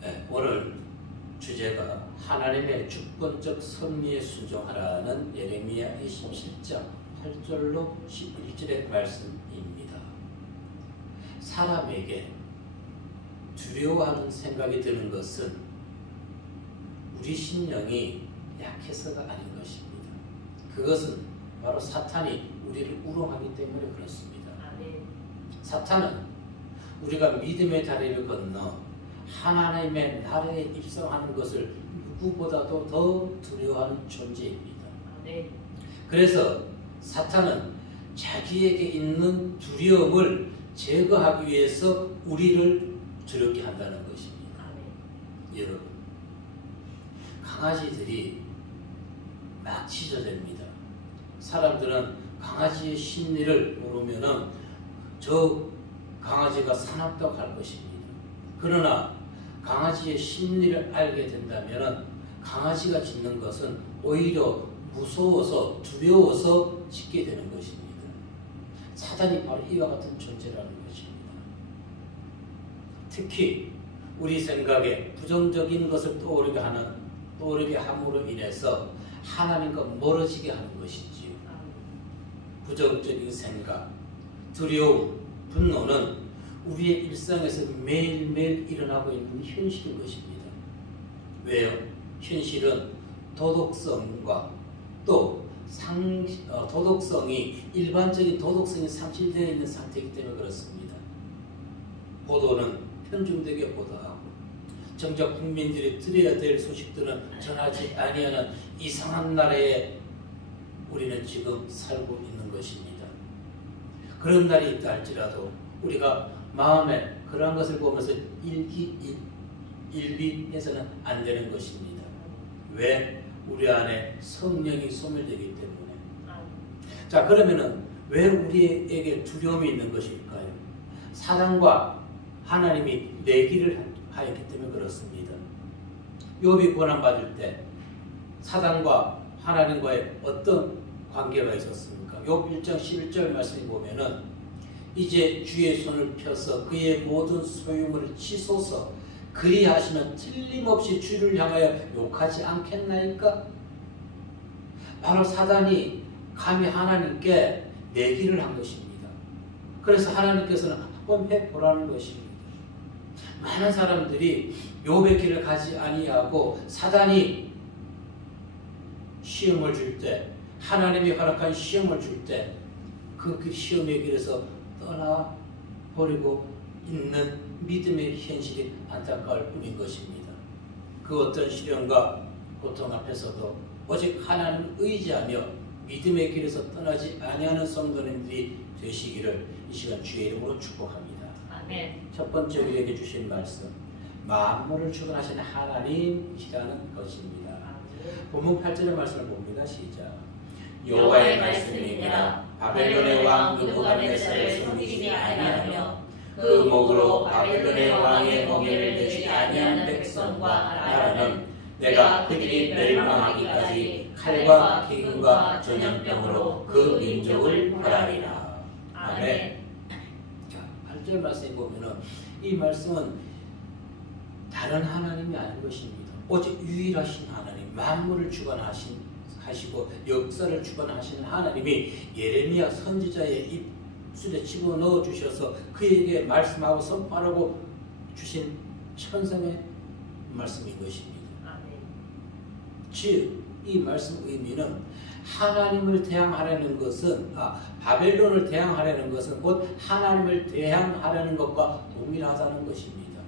네, 오늘 주제가 하나님의 주권적 섭리에 순종하라는 예레미야 27장 8절로 11절의 말씀입니다. 사람에게 두려워하는 생각이 드는 것은 우리 심령이 약해서가 아닌 것입니다. 그것은 바로 사탄이 우리를 우롱하기 때문에 그렇습니다. 사탄은 우리가 믿음의 다리를 건너 하나님의 나라에 입성하는 것을 누구보다도 더 두려워하는 존재입니다. 그래서 사탄은 자기에게 있는 두려움을 제거하기 위해서 우리를 두렵게 한다는 것입니다. 여러분, 강아지들이 막 짖어댑니다. 사람들은 강아지의 심리를 모르면은 저 강아지가 사납다고 할 것입니다. 그러나 강아지의 심리를 알게 된다면 강아지가 짖는 것은 오히려 무서워서 두려워서 짖게 되는 것입니다. 사단이 바로 이와 같은 존재라는 것입니다. 특히 우리 생각에 부정적인 것을 떠오르게 함으로 인해서 하나님과 멀어지게 하는 것이지요. 부정적인 생각, 두려움, 분노는 우리의 일상에서 매일매일 일어나고 있는 현실인 것입니다. 왜요? 현실은 도덕성과 또 일반적인 도덕성이 상실되어 있는 상태이기 때문에 그렇습니다. 보도는 편중되게 보도하고 정작 국민들이 들어야 될 소식들은 전하지 아니하는 이상한 나라에 우리는 지금 살고 있는 것입니다. 그런 날이 있다 할지라도 우리가 마음에 그러한 것을 보면서 일비해서는 안 되는 것입니다. 왜? 우리 안에 성령이 소멸되기 때문에. 자, 그러면은 왜 우리에게 두려움이 있는 것일까요? 사단과 하나님이 내기를 하였기 때문에 그렇습니다. 욥이 고난받을 때 사단과 하나님과의 어떤 관계가 있었습니까? 욥 1장 11절 말씀에 보면은 이제 주의 손을 펴서 그의 모든 소유물을 치소서 그리하시면 틀림없이 주를 향하여 욕하지 않겠나이까? 바로 사단이 감히 하나님께 내기를 한 것입니다. 그래서 하나님께서는 한번 해보라는 것입니다. 많은 사람들이 욥의 길을 가지 아니하고 사단이 시험을 줄 때, 하나님이 허락한 시험을 줄 때 그 시험의 길에서 떠나버리고 있는 믿음의 현실이 안타까울 뿐인 것입니다. 그 어떤 시련과 고통 앞에서도 오직 하나님을 의지하며 믿음의 길에서 떠나지 아니하는 성도님들이 되시기를 이 시간 주의 이름으로 축복합니다. 아멘. 첫 번째 우리에게 주신 말씀, 만물을 주관하시는 하나님이시라는 것입니다. 본문 8절의 말씀을 봅니다. 시작. 여호와의 말씀이니라. 바벨론의 왕 느부갓네살을 섬기지 아니하며 그 목으로 바벨론의 왕의 멍에를 내지 아니하는 백성과 나라는 내가 그들이 멸망하기까지 칼과 기근과 전염병으로 그 민족을 벌하리라. 아멘. 자, 8절 말씀에 보면은 이 말씀은 다른 하나님이 아닌 것입니다. 오직 유일하신 하나님, 만물을 주관하시고 역사를 주관하시는 하나님이 예레미야 선지자의 입술에 집어넣어 주셔서 그에게 말씀하고 선포하라고 주신 천상의 말씀인 것입니다. 즉, 이 말씀 의미는 하나님을 대항하려는 것은 바벨론을 대항하려는 것은 곧 하나님을 대항하려는 것과 동일하다는 것입니다.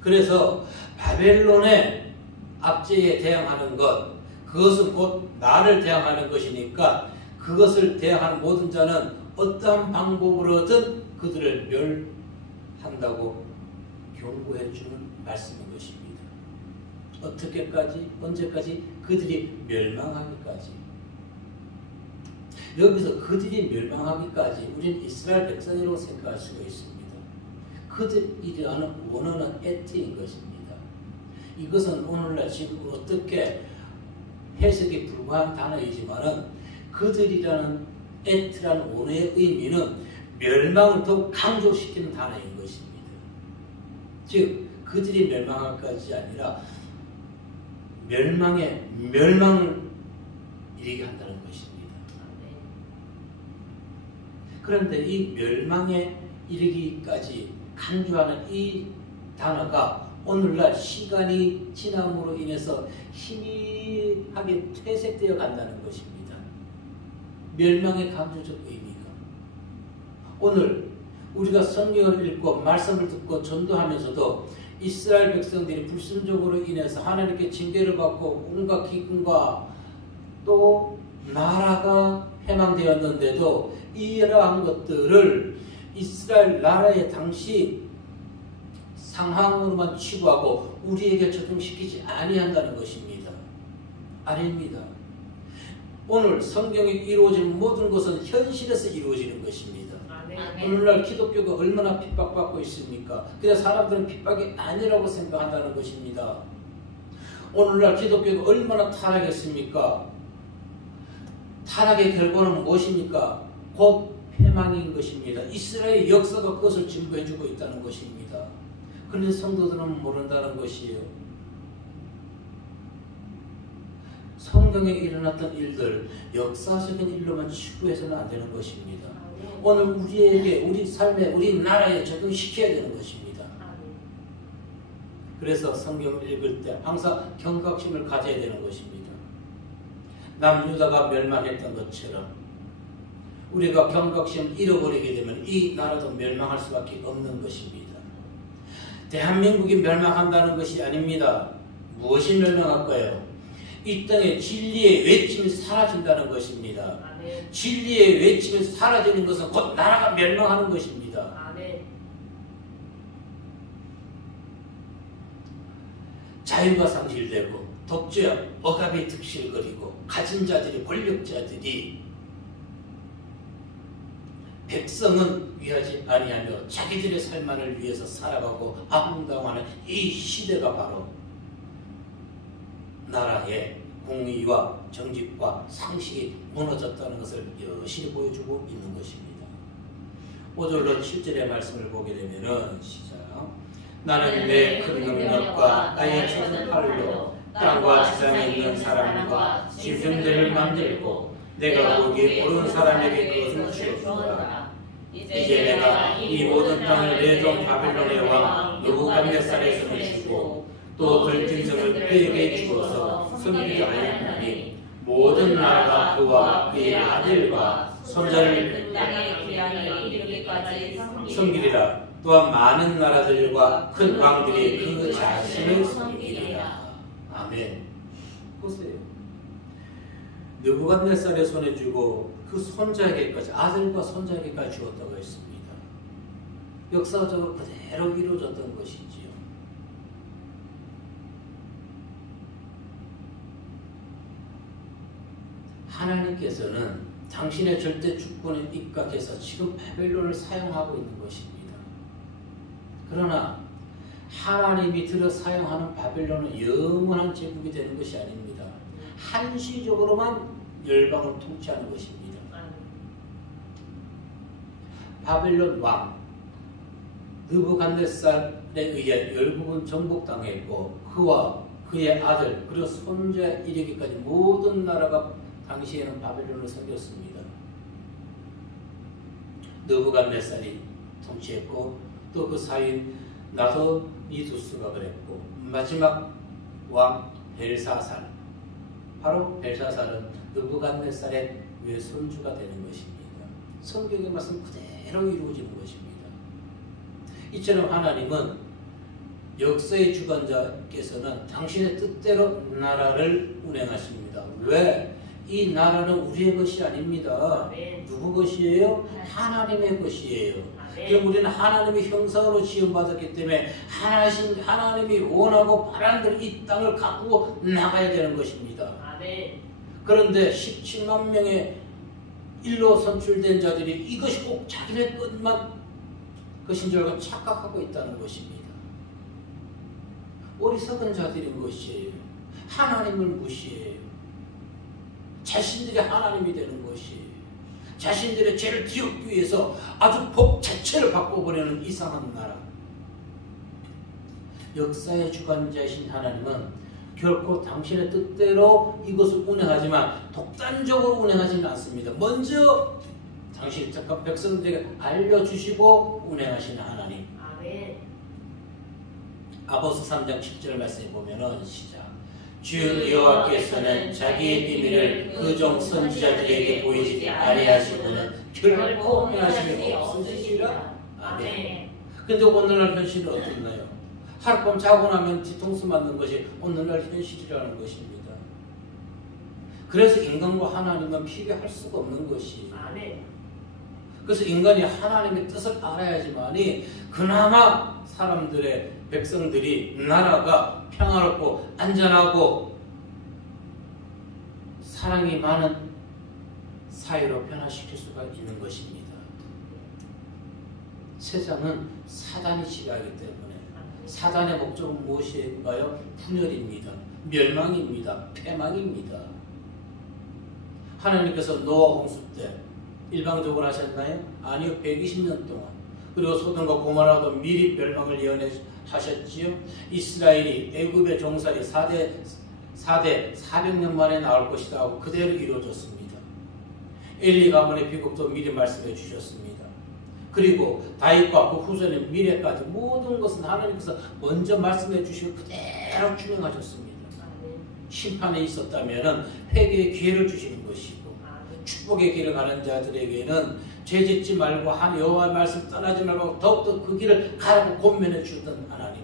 그래서 바벨론의 압제에 대항하는 것, 그것은 곧 나를 대항하는 것이니까 그것을 대항하는 모든 자는 어떠한 방법으로든 그들을 멸한다고 경고해 주는 말씀인 것입니다. 어떻게까지? 언제까지? 그들이 멸망하기까지. 여기서 그들이 멸망하기까지 우리는 이스라엘 백성이라고 생각할 수가 있습니다. 그들이 원하는 에트인 것입니다. 이것은 오늘날 지금 어떻게 해석이 불과한 단어이지만은 그들이라는 에트라는 원어의 의미는 멸망을 더 강조시키는 단어인 것입니다. 즉 그들이 멸망할 것이 아니라 멸망을 이르게 한다는 것입니다. 그런데 이 멸망에 이르기까지 간주하는 이 단어가 오늘날 시간이 지남으로 인해서 희미하게 퇴색되어 간다는 것입니다. 멸망의 간주적 의미가. 오늘 우리가 성경을 읽고 말씀을 듣고 전도하면서도 이스라엘 백성들이 불순종으로 인해서 하나님께 징계를 받고 온갖 기근과 또 나라가 패망되었는데도 이러한 것들을 이스라엘 나라의 당시 상황으로만 치부하고 우리에게 적용시키지 아니한다는 것입니다. 아닙니다. 오늘 성경이 이루어지는 모든 것은 현실에서 이루어지는 것입니다. 오늘날 기독교가 얼마나 핍박받고 있습니까? 그냥 사람들은 핍박이 아니라고 생각한다는 것입니다. 오늘날 기독교가 얼마나 타락했습니까? 타락의 결과는 무엇입니까? 곧 패망인 것입니다. 이스라엘 역사가 그것을 증거해주고 있다는 것입니다. 그런데 성도들은 모른다는 것이에요. 성경에 일어났던 일들, 역사적인 일로만 추구해서는 안 되는 것입니다. 오늘 우리에게, 우리 삶에, 우리 나라에 적용시켜야 되는 것입니다. 그래서 성경을 읽을 때 항상 경각심을 가져야 되는 것입니다. 남유다가 멸망했던 것처럼 우리가 경각심을 잃어버리게 되면 이 나라도 멸망할 수밖에 없는 것입니다. 대한민국이 멸망한다는 것이 아닙니다. 무엇이 멸망할까요? 이 땅에 진리의 외침이 사라진다는 것입니다. 아멘. 진리의 외침이 사라지는 것은 곧 나라가 멸망하는 것입니다. 아멘. 자유가 상실되고 독재와 억압이 득실거리고 가진 자들이, 권력자들이 백성은 위하지 아니하며 자기들의 삶만을 위해서 살아가고 아웅다웅하는 이 시대가 바로 나라의 공의와 정직과 상식이 무너졌다는 것을 여실히 보여주고 있는 것입니다. 5절로 7절의 말씀을 보게 되면은 시작. 나는 내 큰 능력과 나의 큰 팔로 땅과 지상에 있는 사람과 짐승들을 만들고 내가 보기 옳은 사람에게 그것을 주었노라. 이제 내가 이 모든 땅을 내 종 바벨론의 왕 느부갓네살의 손에 주고 또 들짐승을 그에게 주어서 섬기게 하였나니 모든 나라가 그와 그의 아들과 손자를 땅의 기한이 이르기까지 섬기리라. 또한 많은 나라들과 큰 왕들이 그 자신을 섬기리라. 아멘. 보세요. 느부갓네살의 손에 주고 그 손자에게까지, 아들과 손자에게까지 주었다고 했습니다. 역사적으로 그대로 이루어졌던 것이지요. 하나님께서는 당신의 절대 주권에 입각해서 지금 바벨론을 사용하고 있는 것입니다. 그러나 하나님이 들어 사용하는 바벨론은 영원한 제국이 되는 것이 아닙니다. 한시적으로만 열방을 통치하는 것입니다. 바벨론 왕 느부갓네살에 의해 열국은 정복당했고 그와 그의 아들 그리고 손자에 이르기까지 모든 나라가 당시에는 바벨론을 섬겼습니다. 느부갓네살이 통치했고 또 그 사이인 나도니두스가 그랬고 마지막 왕 벨사살, 바로 벨사살은 느부갓네살의 외손주가 되는 것입니다. 성경의 말씀 그대로 이루어지는 것입니다. 이처럼 하나님은 역사의 주관자께서는 당신의 뜻대로 나라를 운행하십니다. 왜? 이 나라는 우리의 것이 아닙니다. 아멘. 누구 것이에요? 하나님의 것이에요. 그럼 우리는 하나님의 형상으로 지음받았기 때문에 하나님이 원하고 바라는 대로 이 땅을 가꾸고 나가야 되는 것입니다. 아멘. 그런데 17만 명의 일로 선출된 자들이 이것이 꼭 자기네 것인 줄 알고 착각하고 있다는 것입니다. 어리석은 자들인 것이에요. 하나님을 무시해요. 자신들이 하나님이 되는 것이에요. 자신들의 죄를 뒤엎기 위해서 아주 법 자체를 바꿔버리는 이상한 나라. 역사의 주관자이신 하나님은 결코 당신의 뜻대로 이것을 운행하지만 독단적으로 운행하지는 않습니다. 먼저 당신의 택한 백성들에게 알려주시고 운행하시는 하나님. 아멘. 아모스 3장 10절 말씀에 보면은 시작. 주 여호와께서는 자기의 비밀을 그 종 선지자들에게 보이지 아니하시고는 결코 행하심이 없으시리라. 아멘. 근데 오늘날 현실은 어떻나요? 하룻밤 자고 나면 뒤통수 맞는 것이 오늘날 현실이라는 것입니다. 그래서 인간과 하나님은 비교할 수가 없는 것이. 아멘. 그래서 인간이 하나님의 뜻을 알아야지만이 그나마 사람들의 백성들이 나라가 평화롭고 안전하고 사랑이 많은 사회로 변화시킬 수가 있는 것입니다. 세상은 사단이 지배하기 때문에 사단의 목적은 무엇인가요? 분열입니다. 멸망입니다. 패망입니다. 하나님께서 노아 홍수 때 일방적으로 하셨나요? 아니요. 120년 동안. 그리고 소돔과 고모라도 미리 멸망을 예언하셨지요. 이스라엘이 애굽의 종살이 4대 400년 만에 나올 것이다 하고 그대로 이루어졌습니다. 엘리 가문의 비극도 미리 말씀해 주셨습니다. 그리고 다윗과 그 후손의 미래까지 모든 것은 하나님께서 먼저 말씀해 주시고 그대로 준행하셨습니다. 심판에 있었다면 회개의 기회를 주시는 것이고 축복의 길을 가는 자들에게는 죄짓지 말고 한 여호와의 말씀 떠나지 말고 더욱더 그 길을 가라고 권면해 주던 하나님.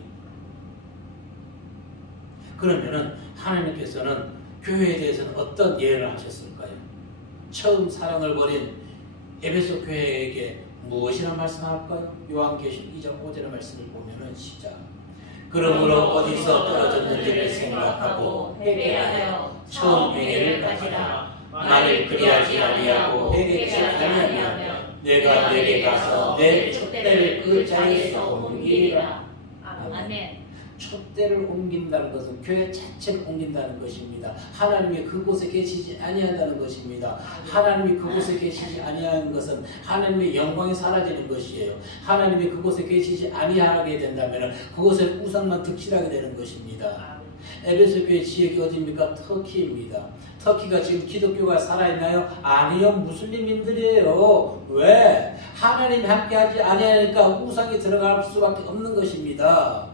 그러면은 하나님께서는 교회에 대해서는 어떤 예언을 하셨을까요? 처음 사랑을 버린 에베소 교회에게 무엇이라 말씀할까요? 요한계시록 2장 5절의 말씀을 보면은 시작. 그러므로 어디서 떨어졌는지를 생각하고 회개하여 처음 회개를 가지라. 만일 그리하지 아니하고 회개치 아니하면 내가 내게 가서 내 촛대를 그 자리에서 옮기리라. 아멘. 촛대를 옮긴다는 것은 교회 자체를 옮긴다는 것입니다. 하나님이 그곳에 계시지 아니한다는 것입니다. 하나님이 그곳에 계시지 아니하는 것은 하나님의 영광이 사라지는 것이에요. 하나님이 그곳에 계시지 아니하게 된다면 그곳에 우상만 득실하게 되는 것입니다. 에베소 교회 지역이 어디입니까? 터키입니다. 터키가 지금 기독교가 살아있나요? 아니요. 무슬림인들이에요. 왜? 하나님이 함께하지 아니하니까 우상이 들어갈 수밖에 없는 것입니다.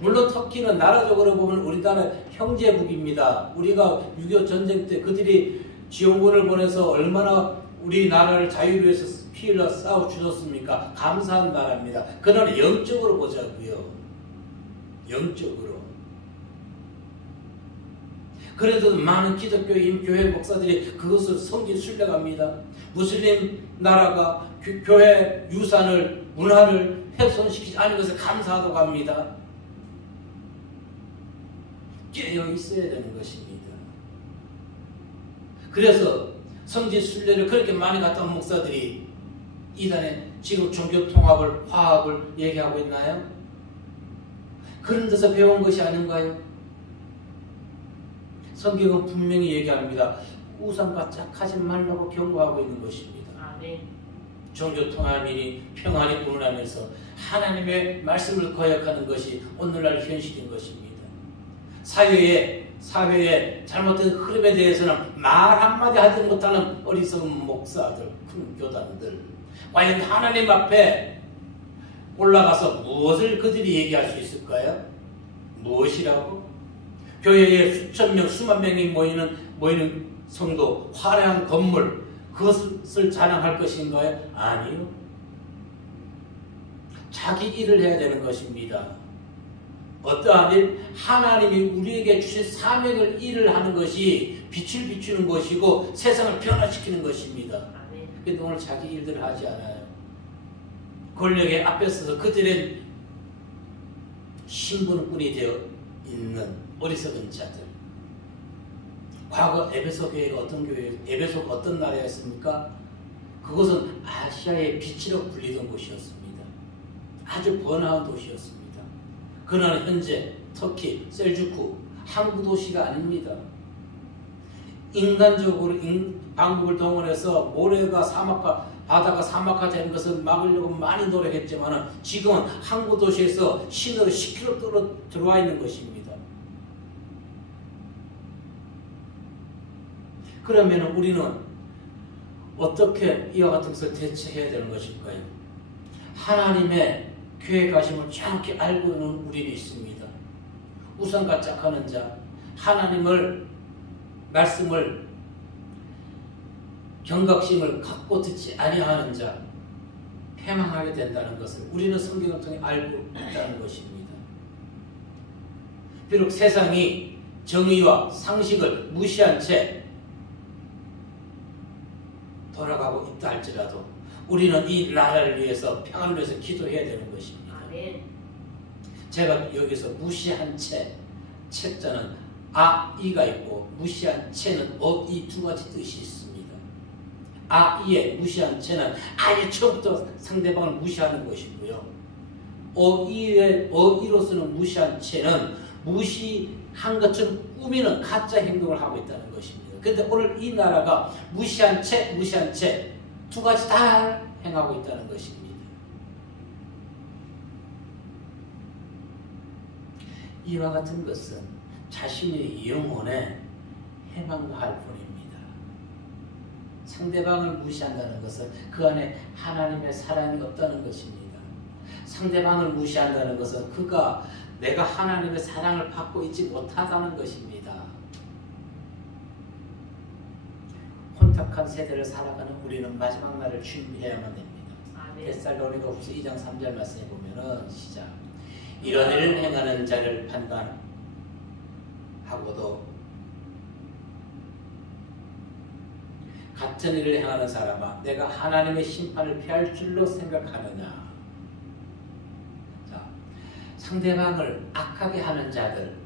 물론 터키는 나라적으로 보면 우리나라 형제국입니다. 우리가 6.25 전쟁 때 그들이 지원군을 보내서 얼마나 우리나라를 자유를 위해서 피 흘려 싸워 주셨습니까? 감사한 나라입니다. 그러나 영적으로 보자고요. 영적으로. 그래도 많은 기독교인 교회 목사들이 그것을 섬긴 순례갑니다. 무슬림 나라가 교회 유산을 문화를 훼손시키지 않은 것에 감사하다고 합니다. 깨어 있어야 되는 것입니다. 그래서 성지 순례를 그렇게 많이 갔다 온 목사들이 이단에 지금 종교 통합을 화합을 얘기하고 있나요? 그런 데서 배운 것이 아닌가요? 성경은 분명히 얘기합니다. 우상과 짝하지 말라고 경고하고 있는 것입니다. 아멘. 종교 통합이 평안이 운운하면서 하나님의 말씀을 거역하는 것이 오늘날 현실인 것입니다. 사회의 잘못된 흐름에 대해서는 말 한마디 하지 못하는 어리석은 목사들, 큰 교단들. 과연 하나님 앞에 올라가서 무엇을 그들이 얘기할 수 있을까요? 무엇이라고? 교회에 수천 명, 수만 명이 모이는 성도, 화려한 건물, 그것을 자랑할 것인가요? 아니요. 자기 일을 해야 되는 것입니다. 어떠한 일? 하나님이 우리에게 주신 사명을 일을 하는 것이 빛을 비추는 것이고 세상을 변화시키는 것입니다. 그런데 오늘 자기 일들을 하지 않아요. 권력의 앞에 서서 그들의 신분꾼이 되어 있는 어리석은 자들. 과거 에베소 교회가 어떤 교회예요? 에베소가 어떤 나라였습니까? 그것은 아시아의 빛이라고 불리던 곳이었습니다. 아주 번화한 도시였습니다. 그러나 현재 터키, 셀주쿠, 항구 도시가 아닙니다. 인간적으로 방법을 동원해서 모래가 사막과 바다가 사막화 되는 것을 막으려고 많이 노력했지만 지금은 항구 도시에서 신으로 10km 들어와 있는 것입니다. 그러면 우리는 어떻게 이와 같은 것을 대처해야 되는 것일까요? 하나님의 계획하심을 정확히 알고 있는 우리는 있습니다. 우상과 짝하는 자, 하나님을 말씀을 경각심을 갖고 듣지 아니하는 자, 패망하게 된다는 것을 우리는 성경을 통해 알고 있다는 것입니다. 비록 세상이 정의와 상식을 무시한 채 돌아가고 있다 할지라도 우리는 이 나라를 위해서 평안을 위해서 기도해야 되는 것입니다. 아멘. 제가 여기서 무시한 채, 채자는 이가 있고 무시한 채는 이 두 가지 뜻이 있습니다. 이에 무시한 채는 아예 처음부터 상대방을 무시하는 것이고요. 이로서는 무시한 채는 무시한 것처럼 꾸미는 가짜 행동을 하고 있다는 것입니다. 그런데 오늘 이 나라가 무시한 채 두 가지 다 행하고 있다는 것입니다. 이와 같은 것은 자신의 영혼에 해방할 뿐입니다. 상대방을 무시한다는 것은 그 안에 하나님의 사랑이 없다는 것입니다. 상대방을 무시한다는 것은 내가 하나님의 사랑을 받고 있지 못하다는 것입니다. 혼탁한 세대를 살아가는 우리는 마지막 날을 준비해야만 됩니다. 데살로니가후서 2장 3절 말씀에 보면은 시작. 이런 일을 행하는 자를 판단하고도 같은 일을 행하는 사람아, 내가 하나님의 심판을 피할 줄로 생각하느냐. 자, 상대방을 악하게 하는 자들,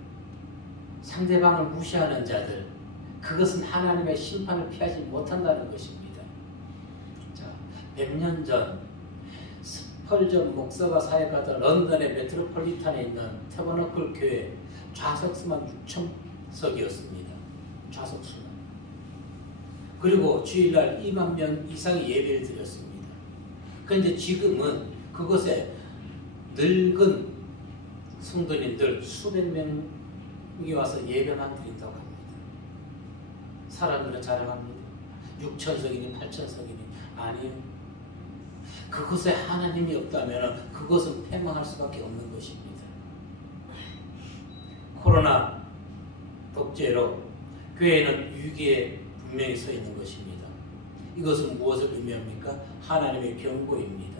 상대방을 무시하는 자들, 그것은 하나님의 심판을 피하지 못한다는 것입니다. 자, 몇 년 전 스펄전 목사가 사역하던 런던의 메트로폴리탄에 있는 태버너클 교회 좌석수만 6,000석이었습니다. 좌석수만. 그리고 주일날 2만 명 이상의 예배를 드렸습니다. 그런데 지금은 그곳에 늙은 성도님들 수백 명이 와서 예배만 드린다고 합니다. 사람들은 자랑합니다. 6,000석이니 8,000석이니 아니요. 그곳에 하나님이 없다면 그것은 패망할 수밖에 없는 것입니다. 코로나 독재로 교회는 위기에 분명히 서 있는 것입니다. 이것은 무엇을 의미합니까? 하나님의 경고입니다.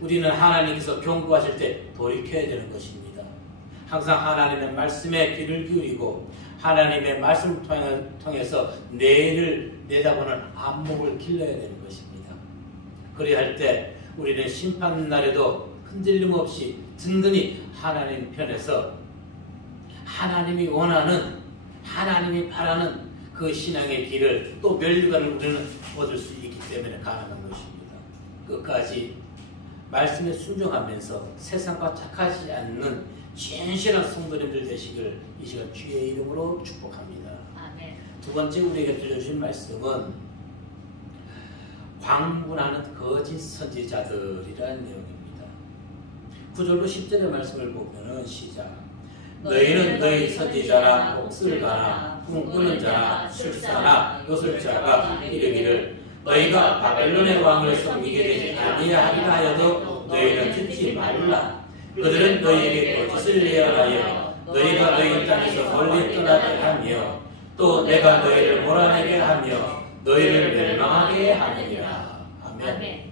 우리는 하나님께서 경고하실 때 돌이켜야 되는 것입니다. 항상 하나님의 말씀에 귀를 기울이고 하나님의 말씀을 통해서 내일을 내다보는 안목을 길러야 되는 것입니다. 그래야 할 때 우리는 심판날에도 흔들림 없이 든든히 하나님 편에서 하나님이 원하는, 하나님이 바라는 그 신앙의 길을 또 면류관을 우리는 얻을 수 있기 때문에 가능한 것입니다. 끝까지 말씀에 순종하면서 세상과 착하지 않는 진실한 성도님들 되시길 이 시간 주의 이름으로 축복합니다. 아멘. 두 번째 우리에게 들려주신 말씀은 광분하는 거짓 선지자들이라는 내용입니다. 9절로 10절의 말씀을 보면은 시작. 너희는 너희 선지자나 옥술가나 꿈꾸는 자나 술사나 요술자가 이르기를 너희가 바벨론의 왕을 섬기게 되지 아니하리라 하여도 너희는 듣지 말라. 그들은 너희에게 거짓을 예언하여 너희가 너희 땅에서 멀리 떠나게 하며 또 내가 너희를 몰아내게 하며 너희를 멸망하게 하느니라. 아멘.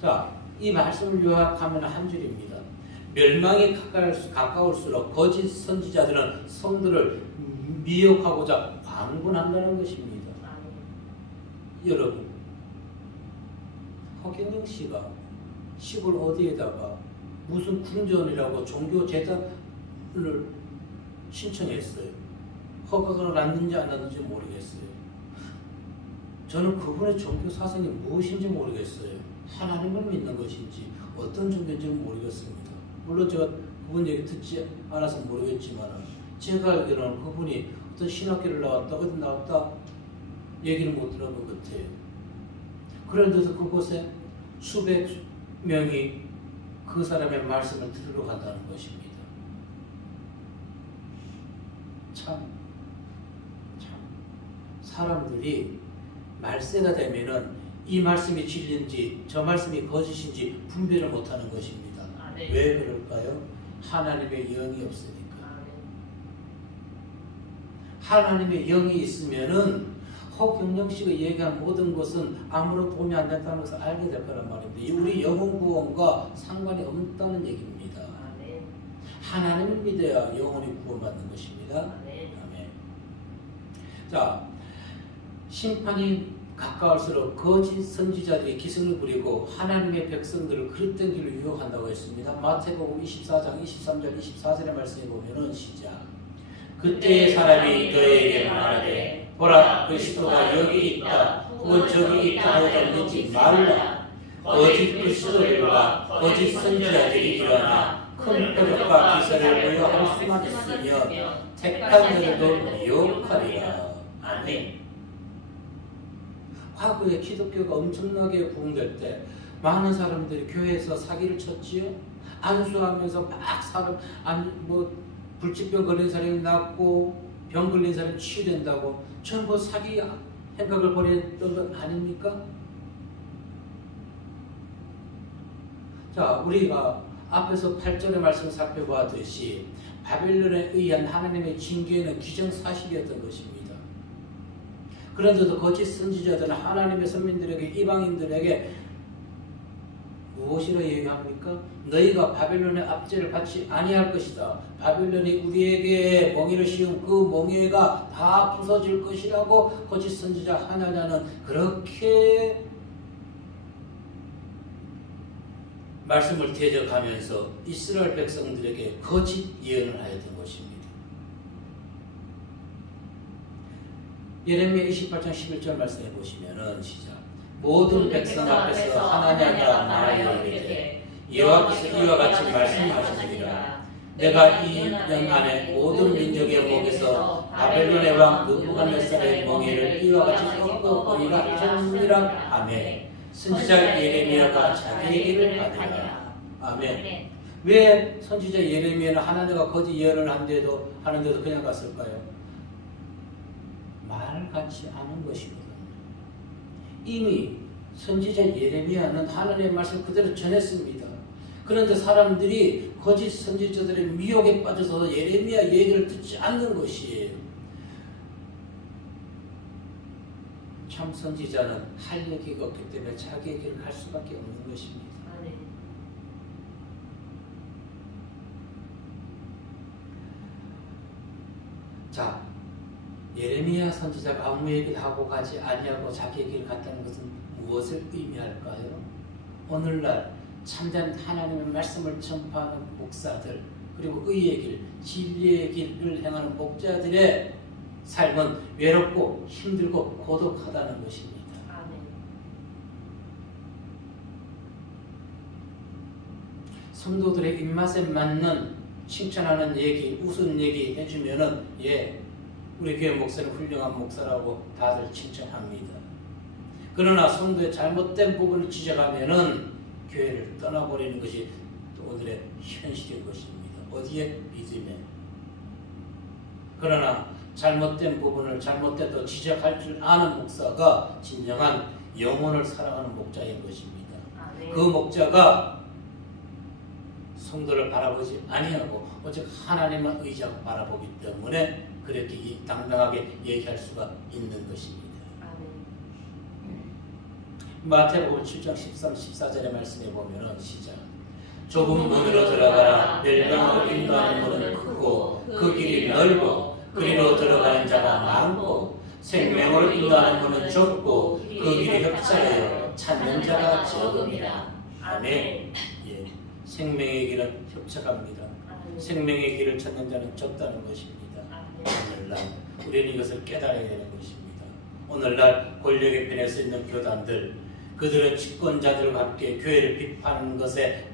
자, 이 말씀을 요약하면 한 줄입니다. 멸망이 가까울수록 거짓 선지자들은 성도를 미혹하고자 광분한다는 것입니다. 여러분, 허경영 씨가 시골 어디에다가 무슨 궁전이라고 종교재단을 신청했어요. 허가가 났는지 안 났는지 모르겠어요. 저는 그분의 종교 사상이 무엇인지 모르겠어요. 하나님을 믿는 것인지 어떤 종교인지 모르겠습니다. 물론 제가 그분 얘기 듣지 않아서 모르겠지만 제가 알기로는 그분이 어떤 신학교를 나왔다 어디 나왔다 얘기를 못 들어본 것 같아요. 그런데도 그곳에 수백 명이 그 사람의 말씀을 들으러 간다는 것입니다. 참 사람들이 말세가 되면은 이 말씀이 진리인지 저 말씀이 거짓인지 분별을 못하는 것입니다. 네. 왜 그럴까요? 하나님의 영이 없으니까. 하나님의 영이 있으면은 허경영 씨가 얘기한 모든 것은 아무런 도움이 안 된다는 것을 알게 될 거란 말입니다. 우리 영혼 구원과 상관이 없다는 얘기입니다. 하나님을 믿어야 영혼이 구원받는 것입니다. 아멘. 자, 심판이 가까울수록 거짓 선지자들이 기승을 부리고 하나님의 백성들을 그릇된 길로 유혹한다고 했습니다. 마태복음 24장 23절 24절의 말씀에 보면은 시작. 그때의 사람이 너에게 말하되 보라 그리스도가 여기 있다 혹은 저기 있다 하여도 믿지 말라. 거짓 그리스도들과 거짓 선지자들이 일어나 큰 표적과 기사를 보여할 수만 있으며 택한 자들도 유혹하리라. 아멘. 과거에 기독교가 엄청나게 부흥될 때 많은 사람들이 교회에서 사기를 쳤지요. 안수하면서 막 사람 불치병 걸린 사람이 낫고 병 걸린 사람이 치유된다고 전부 사기 행각을 벌였던 것 아닙니까? 자, 우리가 앞에서 8절의 말씀을 살펴보았듯이 바벨론에 의한 하나님의 징계는 기정사실이었던 것입니다. 그런데도 거짓 선지자들은 하나님의 선민들에게 이방인들에게 무엇이라 얘기합니까? 너희가 바벨론의 압제를 받지 아니할 것이다. 바벨론이 우리에게 멍에를 씌운 그 멍에가 다 부서질 것이라고 거짓 선지자 하나냐는 그렇게 말씀을 대적하면서 이스라엘 백성들에게 거짓 예언을 하였던 것입니다. 예레미야 28장 11절 말씀해 보시면은 시작. 모든 백성 앞에서 하나냐가 말하여 이르되 여호와께서 이와 같이 말씀하시니라. 내가 이 년 안에 모든 민족의 목에서 바벨론의 왕 느부갓네살의 멍에를 이와 같이 꺾어버리라 하셨느니라. 아멘. 선지자 예레미야가 자기 얘기를 하느니라. 아멘. 왜 선지자 예레미야는 하나님과 거짓 예언을 하는데도 그냥 갔을까요? 말 같지 않은 것이거든요. 이미 선지자 예레미야는 하나님의 말씀 그대로 전했습니다. 그런데 사람들이 거짓 선지자들의 미혹에 빠져서 예레미야 얘기를 듣지 않는 것이에요. 참 선지자는 할 얘기가 없기 때문에 자기 얘기를 할 수밖에 없는 것입니다. 자, 예레미야 선지자가 아무 얘기도 하고 가지 아니하고 자기 얘기를 갔다는 것은 무엇을 의미할까요? 오늘날 참된 하나님의 말씀을 전파하는 목사들, 그리고 의의 길, 진리의 길을 행하는 목자들의 삶은 외롭고 힘들고 고독하다는 것입니다. 아멘. 성도들의 입맛에 맞는 칭찬하는 얘기, 웃은 얘기 해주면은 우리 교회 목사는 훌륭한 목사라고 다들 칭찬합니다. 그러나 성도의 잘못된 부분을 지적하면은 교회를 떠나버리는 것이 오늘의 현실인 것입니다. 어디에? 믿음에. 그러나 잘못된 부분을 잘못되도 지적할 줄 아는 목사가 진정한 영혼을 사랑하는 목자인 것입니다. 그 목자가 성도를 바라보지 아니하고 오직 하나님만 의지하고 바라보기 때문에 그렇게 당당하게 얘기할 수가 있는 것입니다. 마태복음 7장 13, 14절의 말씀에 보면은 시작. 좁은 문으로 들어가라. 멸망으로 인도하는 문은 크고 그 길이 넓고 그리로 들어가는 자가 많고 생명으로 인도하는 문은 좁고 그 길이 협착하여 찾는 자가 적음이라. 아멘. 생명의 길은 협착합니다. 생명의 길을 찾는 자는 적다는 것입니다. 오늘날 우리는 이것을 깨달아야 되는 것입니다. 오늘날 권력의 편에 서 있는 교단들, 그들은 집권자들과 함께 교회를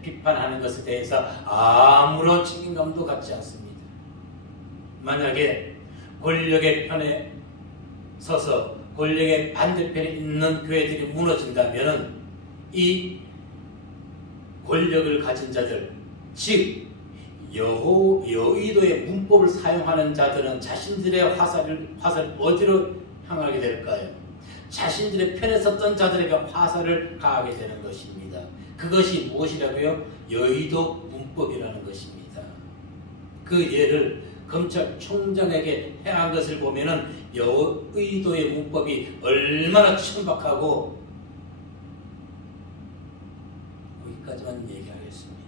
비판하는 것에 대해서 아무런 책임감도 갖지 않습니다. 만약에 권력의 편에 서서 권력의 반대편에 있는 교회들이 무너진다면 이 권력을 가진 자들, 즉 여의도의 문법을 사용하는 자들은 자신들의 화살을 어디로 향하게 될까요? 자신들의 편에 섰던 자들에게 화살을 가하게 되는 것입니다. 그것이 무엇이라고요? 여의도 문법이라는 것입니다. 그 예를 검찰총장에게 행한 것을 보면은 여의도의 문법이 얼마나 천박하고, 거기까지만 얘기하겠습니다.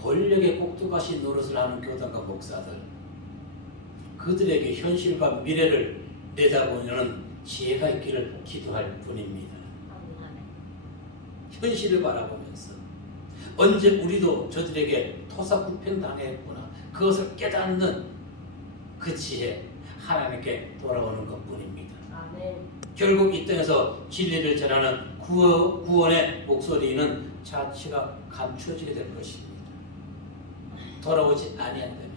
권력의 꼭두가시 노릇을 하는 교단과 목사들, 그들에게 현실과 미래를 내다보는 지혜가 있기를 기도할 뿐입니다. 현실을 바라보면서 언제 우리도 저들에게 토사구팽당했구나, 그것을 깨닫는 그 지혜, 하나님께 돌아오는 것뿐입니다. 아멘. 결국 이 땅에서 진리를 전하는 구원의 목소리는 자취가 감추어지게 될 것입니다. 돌아오지 아니한다면.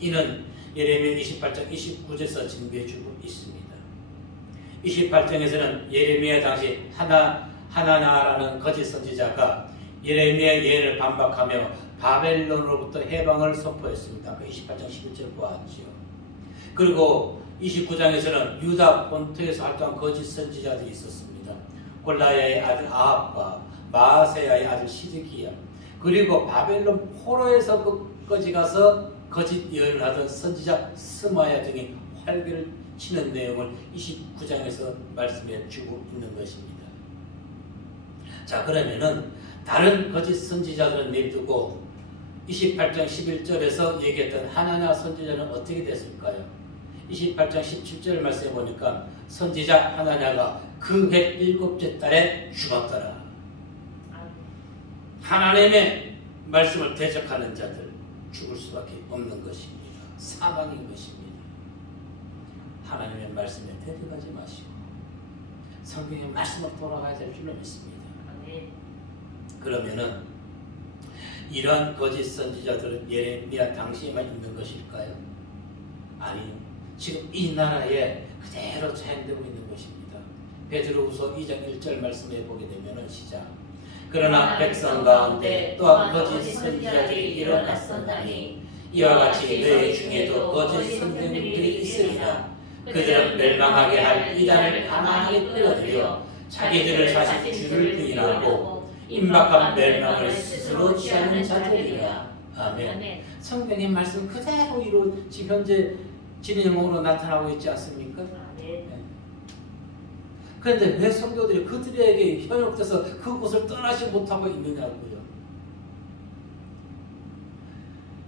이는 예레미야 28장 29절에서 증거해주고 있습니다. 28장에서는 예레미야 당시 하나나라는 거짓 선지자가 예레미야 예언을 반박하며 바벨론으로부터 해방을 선포했습니다. 그 28장 11절 보았지요. 그리고 29장에서는 유다 본토에서 활동한 거짓 선지자들이 있었습니다. 골라야의 아들 아합과 마아세야의 아들 시드기야, 그리고 바벨론 포로에서 끝까지 가서 거짓 예언을 하던 선지자 스마야 등이 활개를 치는 내용을 29장에서 말씀해 주고 있는 것입니다. 자, 그러면은 다른 거짓 선지자들은 내두고 28장 11절에서 얘기했던 하나나 선지자는 어떻게 됐을까요? 28장 17절 말씀해 보니까 선지자 하나냐가 그 해 7째 달에 죽었더라. 하나님의 말씀을 대적하는 자들 죽을 수밖에 없는 것입니다. 사망인 것입니다. 하나님의 말씀에 대적하지 마시고 성경의 말씀으로 돌아가야 될 줄로 믿습니다. 그러면은 이러한 거짓 선지자들은 예레미야 당시에만 있는 것일까요? 아니요. 지금 이 나라에 그대로 사용되고 있는 것입니다. 베드로후서 2장 1절 말씀해 보게 되면은 시작. 그러나 백성 가운데 또한 거짓 선지자들이 일어났었나니 이와 같이 너희 중에도 거짓 선생들이 있으리라. 그들은 멸망하게 할 이단을 가만히 끌어들여 자기들을 사실 주를 부인하고 임박한 멸망을 스스로 취하는 자들이라. 아멘. 성경의 말씀 그대로 지금 현재 진행으로 나타나고 있지 않습니까? 네. 그런데 왜 성도들이 그들에게 현혹돼서 그곳을 떠나지 못하고 있느냐고요.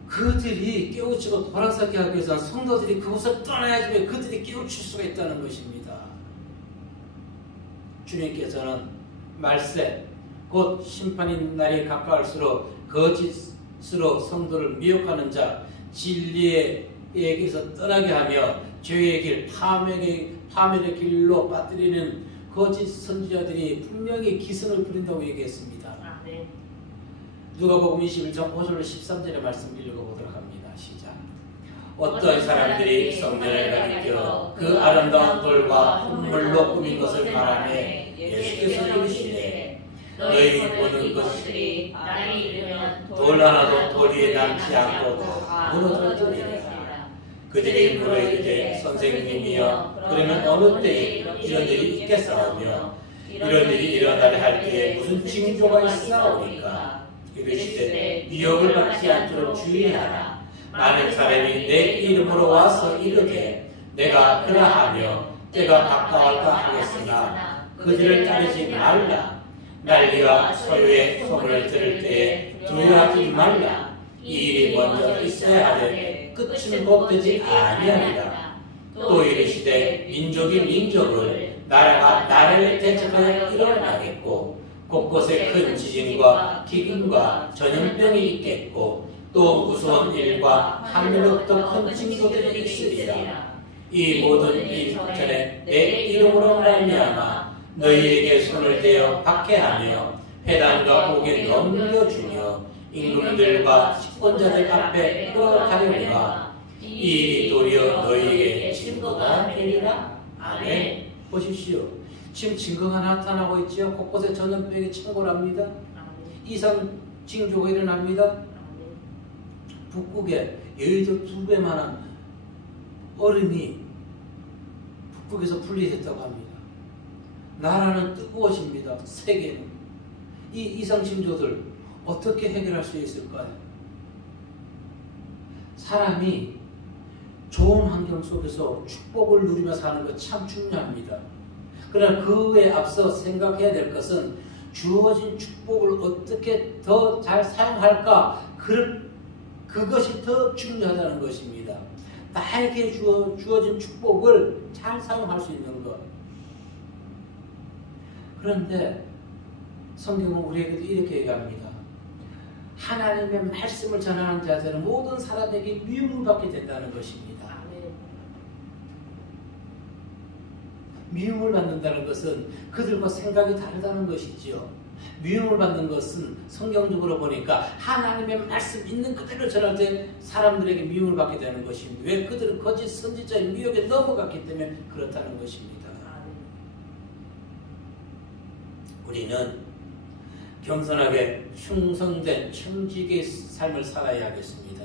그들이 깨우치고 돌아서게 하기 위해서는 성도들이 그곳을 떠나야지 그들이 깨우칠 수가 있다는 것입니다. 주님께서는 말세, 곧 심판의 날이 가까울수록 거짓으로 성도를 미혹하는 자, 진리에게서 떠나게 하며 죄의 길, 파멸의 길로 빠뜨리는 거짓 선지자들이 분명히 기승을 부린다고 얘기했습니다. 네. 누가복음 21장 5절 13절의 말씀 읽어보도록 합니다. 시작. 어떤 사람들이 성전을 가리켜 그 아름다운 돌과 흙물로 꾸민 것을 말하며 예수께서 이르시되 너희 보는 것이 날이 이르면 돌 하나도 돌 위에 남지 않고 다 무너졌으리라. 그들이 물어 이르되 선생님이여 그러면 어느 때에 이런 일이 있겠사오며 이런 일이 일어나려 할 때에 무슨 징조가 있사오니까. 이르시되 미혹을 받지 않도록 주의하라. 많은 사람이 내 이름으로 와서 이르되 내가 그러하며 때가 가까웠다 하겠으나 그들을 따르지 말라. 난리와 소유의 소문을 들을 때에 두려워하지 말라. 이 일이 먼저 있어야 하되 끝은 곧 되지 아니하리라. 또 이르시되 민족이 민족을, 나라가 나라를 대적하여 일어나겠고 곳곳에 큰 지진과 기근과 전염병이 있겠고 또 무서운 일과 하늘로부터 큰 징조들이 있으리라. 이 모든 일 전에 내 이름으로 말미암아 너희에게 손을 대어 박해하며 회당과 옥에 넘겨주며 임금들과 식권자들 앞에 끌어가려니와 이 도리어 너희에게 증거가 되리라. 아멘. 보십시오. 지금 증거가 나타나고 있죠. 곳곳에 전염병이 창궐합니다. 이상 징조가 일어납니다. 북극에 여의도 2배만한 얼음이 북극에서 분리됐다고 합니다. 나라는 뜨거워집니다. 세계는. 이 이상 징조들 어떻게 해결할 수 있을까요? 사람이 좋은 환경 속에서 축복을 누리며 사는 것 참 중요합니다. 그러나 그에 앞서 생각해야 될 것은 주어진 축복을 어떻게 더 잘 사용할까? 그것이 더 중요하다는 것입니다. 나에게 주어진 축복을 잘 사용할 수 있는 것. 그런데 성경은 우리에게도 이렇게 얘기합니다. 하나님의 말씀을 전하는 자들은 모든 사람에게 미움을 받게 된다는 것입니다. 미움을 받는다는 것은 그들과 생각이 다르다는 것이지요. 미움을 받는 것은 성경적으로 보니까 하나님의 말씀 있는 그대로 전할 때 사람들에게 미움을 받게 되는 것입니다. 왜? 그들은 거짓 선지자의 미혹에 넘어갔기 때문에 그렇다는 것입니다. 우리는 겸손하게 충성된 청지기의 삶을 살아야 하겠습니다.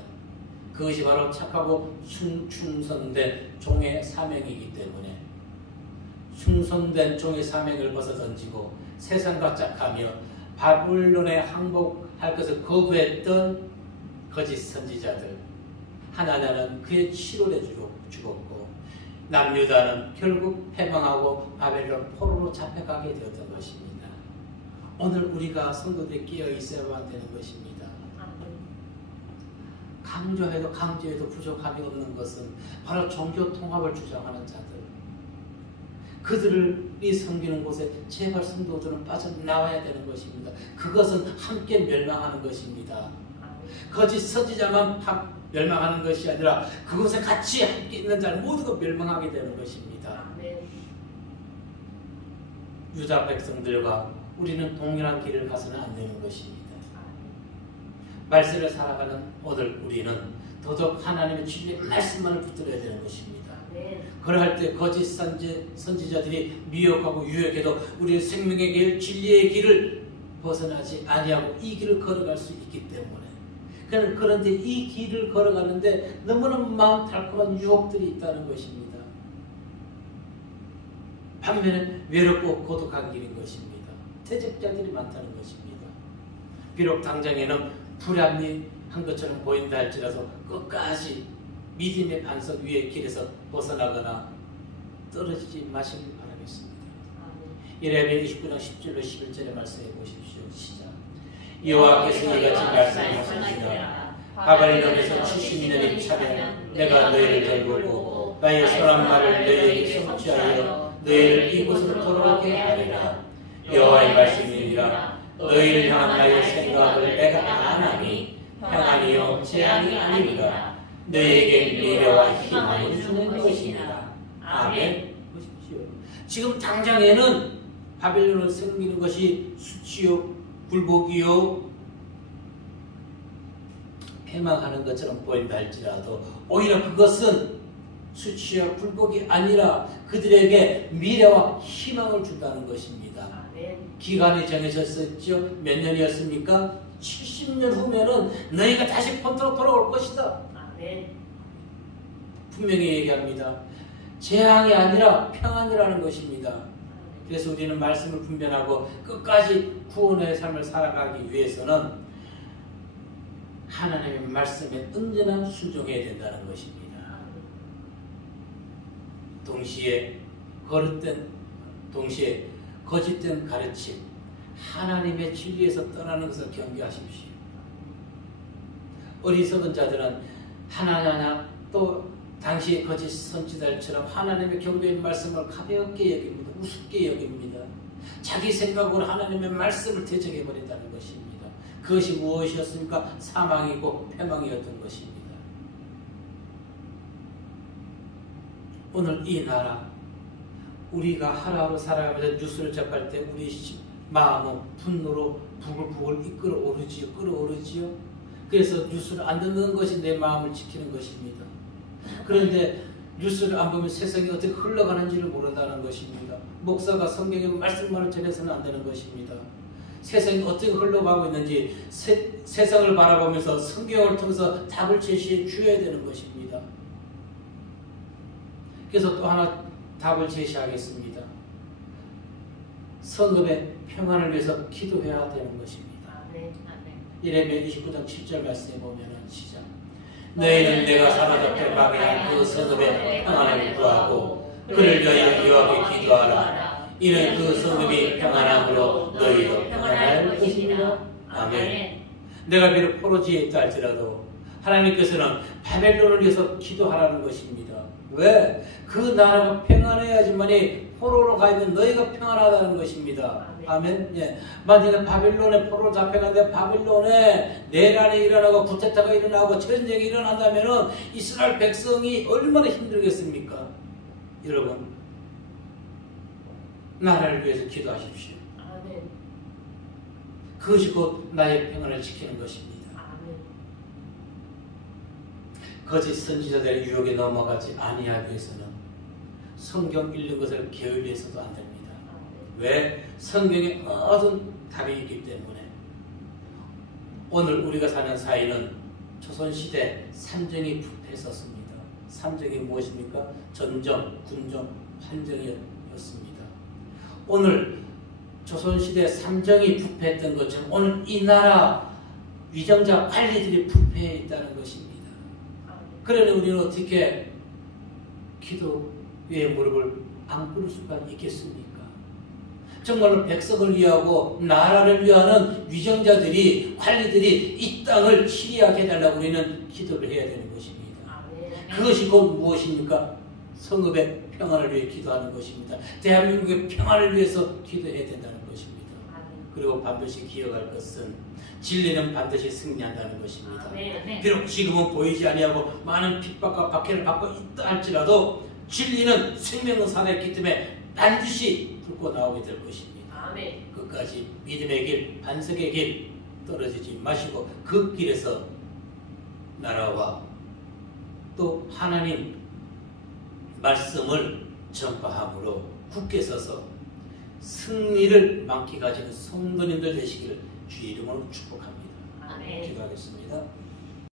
그것이 바로 착하고 충성된 종의 사명이기 때문에 충성된 종의 사명을 벗어던지고 세상과 짝하며 바벨론에 항복할 것을 거부했던 거짓 선지자들, 하나나는 그의 치료를 죽었고 남유다는 결국 패망하고 바벨론 포로로 잡혀가게 되었던 것입니다. 오늘 우리가 성도들이 깨어 있어야만 되는 것입니다. 강조해도 부족함이 없는 것은 바로 종교 통합을 주장하는 자들, 그들이 섬기는 곳에 제발 성도들은 빠져나와야 되는 것입니다. 그것은 함께 멸망하는 것입니다. 거짓 선지자만 멸망하는 것이 아니라 그곳에 같이 함께 있는 자를 모두가 멸망하게 되는 것입니다. 유다 백성들과 우리는 동일한 길을 가서는 안 되는 것입니다. 말세를 살아가는 오늘 우리는 더더욱 하나님의 진리의 말씀만을 붙들어야 되는 것입니다. 그러할 때 거짓 선지자들이 미혹하고 유혹해도 우리의 생명의 길, 진리의 길을 벗어나지 아니하고 이 길을 걸어갈 수 있기 때문에, 그런데 이 길을 걸어가는데 너무나 마음 달콤한 유혹들이 있다는 것입니다. 반면에 외롭고 고독한 길인 것입니다. 태적자들이 많다는 것입니다. 비록 당장에는 불합리한 것처럼 보인다 할지라도 끝까지 믿음의 반석 위의 길에서 벗어나거나 떨어지지 마시길 바라겠습니다. 예레미야 29장 10절로 11절의 말씀해 보십시오. 시작. 여호와께서 이같이 말씀하십니다. 바벨론에서 70년이 차면 내가 너희를 돌보고 나의 선한 말을 너희에게 성취하여 너희를 이곳으로 돌아오게 하리라. 여호와의 말씀이니라. 너희를 향한 나의 생각을 내가 아나니 평안이요 재앙이 아니니라. 너희에게 미래와 희망을 주는 것이니라. 아멘. 보십시오. 지금 당장에는 바벨론을 섬기는 것이 수치요, 굴복이요, 패망하는 것처럼 보인다 할지라도 오히려 그것은 수치와 굴복이 아니라 그들에게 미래와 희망을 준다는 것입니다. 기간이 정해졌었죠. 몇 년이었습니까? 70년 후면은 너희가 다시 본토로 돌아올 것이다. 분명히 얘기합니다. 재앙이 아니라 평안이라는 것입니다. 그래서 우리는 말씀을 분별하고 끝까지 구원의 삶을 살아가기 위해서는 하나님의 말씀에 언제나 순종해야 된다는 것입니다. 동시에 거짓된 가르침, 하나님의 진리에서 떠나는 것을 경계하십시오. 어리석은 자들은 하나하나 또 당시의 거짓 선지자들처럼 하나님의 경배의 말씀을 가볍게 여깁니다. 우습게 여깁니다. 자기 생각으로 하나님의 말씀을 대적해버린다는 것입니다. 그것이 무엇이었습니까? 사망이고 패망이었던 것입니다. 오늘 이 나라, 우리가 하루하루 살아가면서 뉴스를 접할 때 우리 마음은 분노로 부글부글 끌어오르지요. 그래서 뉴스를 안 듣는 것이 내 마음을 지키는 것입니다. 그런데 뉴스를 안 보면 세상이 어떻게 흘러가는지를 모른다는 것입니다. 목사가 성경의 말씀만을 전해서는 안 되는 것입니다. 세상이 어떻게 흘러가고 있는지 세상을 바라보면서 성경을 통해서 답을 제시해 주어야 되는 것입니다. 그래서 또 하나 답을 제시하겠습니다. 성읍의 평안을 위해서 기도해야 되는 것입니다. 예레미야 29장 7절 말씀에 보면은 시작. 너희는 내가 사로잡혀 방해한 그 성읍의 평안을 구하고 그를 위하여 여호와께 기도하라. 이는 그 성읍이 평안함으로 너희도 평안할 것입니다. 아멘. 내가 비록 포로지에 있다 할지라도 하나님께서는 바벨론을 위해서 기도하라는 것입니다. 왜? 그 나라가 평안해야지만이 포로로 가 있는 너희가 평안하다는 것입니다. 아멘. 예. 만약에 바벨론에 포로로 잡혀가는데 바벨론에 내란이 일어나고 쿠데타가 일어나고 전쟁이 일어난다면 이스라엘 백성이 얼마나 힘들겠습니까? 여러분, 나라를 위해서 기도하십시오. 아멘. 그것이 곧 나의 평안을 지키는 것입니다. 아멘. 거짓 선지자들의 유혹에 넘어가지 아니하기 위해서는 성경 읽는 것을 게을리해서도 안 됩니다. 왜? 성경에 모든 답이 있기 때문에. 오늘 우리가 사는 사회는 조선시대 삼정이 부패했었습니다. 삼정이 무엇입니까? 전정, 군정, 환정이었습니다. 오늘 조선시대 삼정이 부패했던 것처럼 오늘 이 나라 위정자 관리들이 부패해 있다는 것입니다. 그러니 우리는 어떻게 기도의 무릎을 안 꿇을 수가 있겠습니까? 정말로 백성을 위하고 나라를 위하는 위정자들이 관리들이 이 땅을 치리하게 해달라고 우리는 기도를 해야 되는 것입니다. 그것이 곧 무엇입니까? 성읍의 평안을 위해 기도하는 것입니다. 대한민국의 평안을 위해서 기도해야 된다는 것입니다. 그리고 반드시 기억할 것은 진리는 반드시 승리한다는 것입니다. 비록 지금은 보이지 아니하고 많은 핍박과 박해를 받고 있다 할지라도 진리는 생명을 살아있기 때문에 반드시 불고 나오게 될 것입니다. 끝까지 믿음의 길, 반석의 길 떨어지지 마시고 그 길에서 나라와 또 하나님 말씀을 전파함으로 굳게 서서 승리를 만끽하시는 성도님들 되시기를 주의 이름으로 축복합니다. 기도하겠습니다.